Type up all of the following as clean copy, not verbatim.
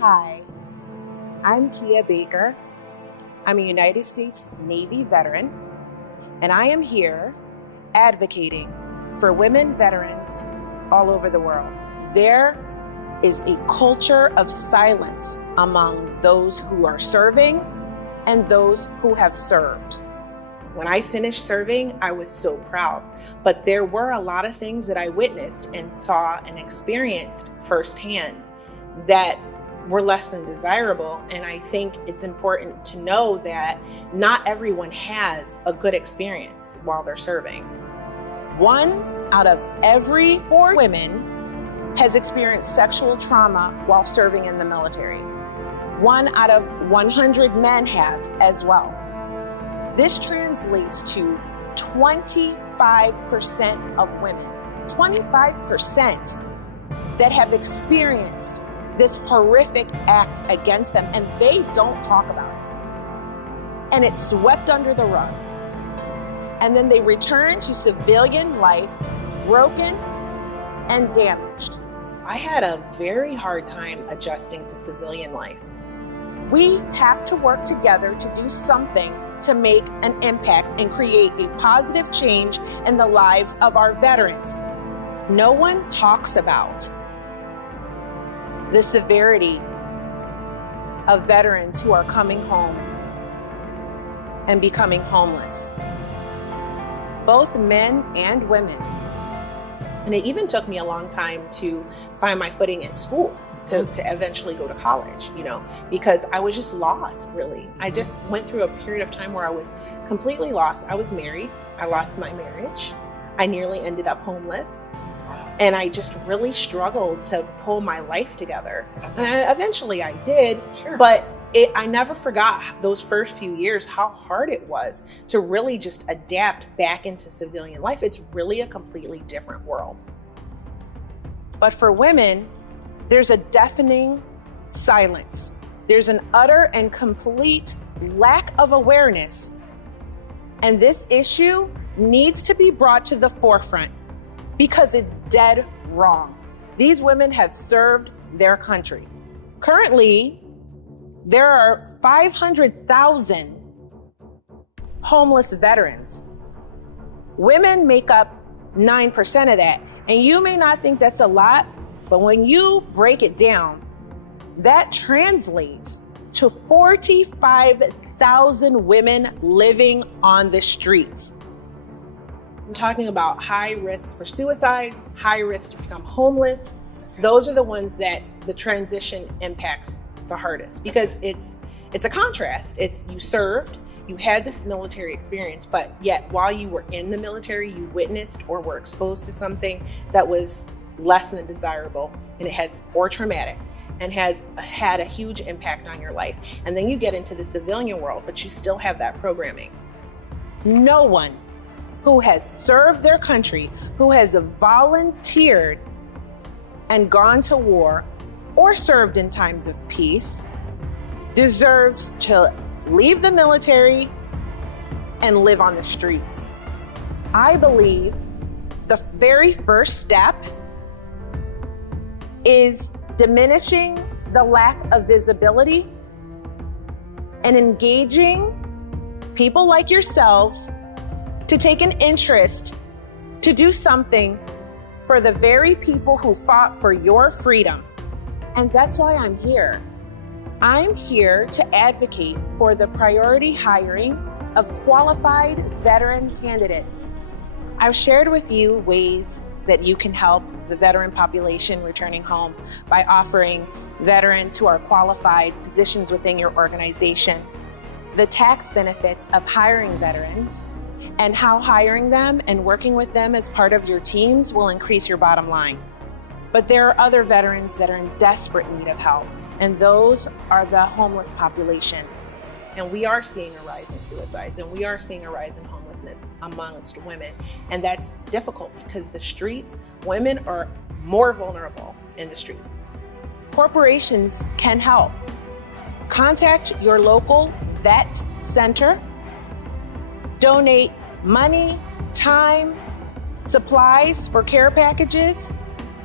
Hi, I'm Kia Baker. I'm a United States Navy veteran, and I am here advocating for women veterans all over the world. There is a culture of silence among those who are serving and those who have served. When I finished serving, I was so proud, but there were a lot of things that I witnessed and saw and experienced firsthand that were less than desirable. And I think it's important to know that not everyone has a good experience while they're serving. 1 out of every 4 women has experienced sexual trauma while serving in the military. 1 out of 100 men have as well. This translates to 25% of women, 25% that have experienced this horrific act against them, and they don't talk about it. And it's swept under the rug. And then they return to civilian life broken and damaged. I had a very hard time adjusting to civilian life. We have to work together to do something to make an impact and create a positive change in the lives of our veterans. No one talks about the severity of veterans who are coming home and becoming homeless, both men and women. And it even took me a long time to find my footing in school, to eventually go to college, because I was just lost, really. I just went through a period of time where I was completely lost. I was married. I lost my marriage. I nearly ended up homeless. And I just really struggled to pull my life together. And eventually I did, but I never forgot those first few years, how hard it was to really just adapt back into civilian life. It's really a completely different world. But for women, there's a deafening silence. There's an utter and complete lack of awareness. And this issue needs to be brought to the forefront because it's dead wrong. These women have served their country. Currently, there are 500,000 homeless veterans. Women make up 9% of that. And you may not think that's a lot, but when you break it down, that translates to 45,000 women living on the streets. I'm talking about high risk for suicides, high risk to become homeless. Those are the ones that the transition impacts the hardest, because it's a contrast. It's you served, you had this military experience, but yet while you were in the military, you witnessed or were exposed to something that was less than desirable or traumatic, and has had a huge impact on your life. And then you get into the civilian world, but you still have that programming. No one who has served their country, who has volunteered and gone to war or served in times of peace, deserves to leave the military and live on the streets. I believe the very first step is diminishing the lack of visibility and engaging people like yourselves to take an interest to do something for the very people who fought for your freedom. And that's why I'm here. I'm here to advocate for the priority hiring of qualified veteran candidates. I've shared with you ways that you can help the veteran population returning home by offering veterans who are qualified positions within your organization, the tax benefits of hiring veterans, and how hiring them and working with them as part of your teams will increase your bottom line. But there are other veterans that are in desperate need of help, and those are the homeless population. And we are seeing a rise in suicides, and we are seeing a rise in homelessness amongst women. And that's difficult because the streets, women are more vulnerable in the street. Corporations can help. Contact your local vet center. Donate money, time, supplies for care packages,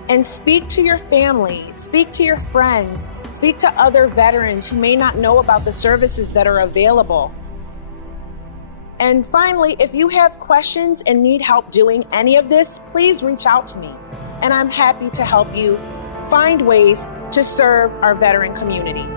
and speak to your family, speak to your friends, Speak to other veterans who may not know about the services that are available. And finally, if you have questions and need help doing any of this, please reach out to me, and I'm happy to help you find ways to serve our veteran community.